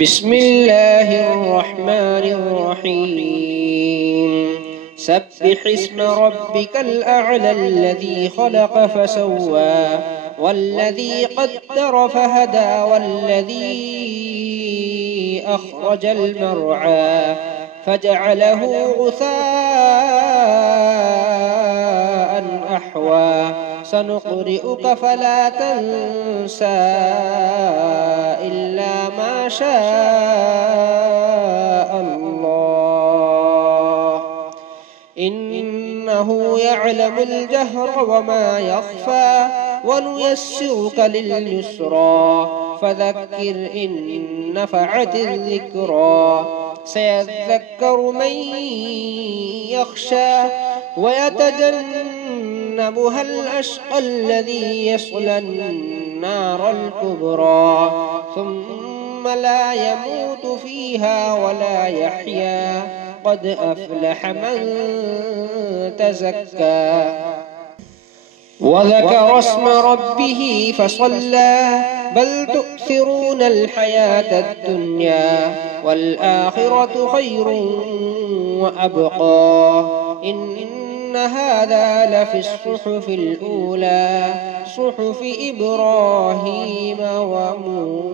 بسم الله الرحمن الرحيم سبح اسم ربك الأعلى الذي خلق فسوى والذي قدر فهدى والذي أخرج المرعى فجعله غثاء أحوى سنقرئك فلا تنسى إلا ما شاء الله إنه يعلم الجهر وما يخفى ونيسرك لليسرى فذكر إن نفعت الذكرى سيذكر من يخشى ويتجنبها الأشقى الذي يصلى النار الكبرى ثم لا يموت فيها ولا يحيا قد أفلح من تزكى وذكر اسم ربه فصلى بل تؤثرون الحياة الدنيا والآخرة خير وأبقى إن هذا لفي الصحف الأولى صحف إبراهيم وموسى.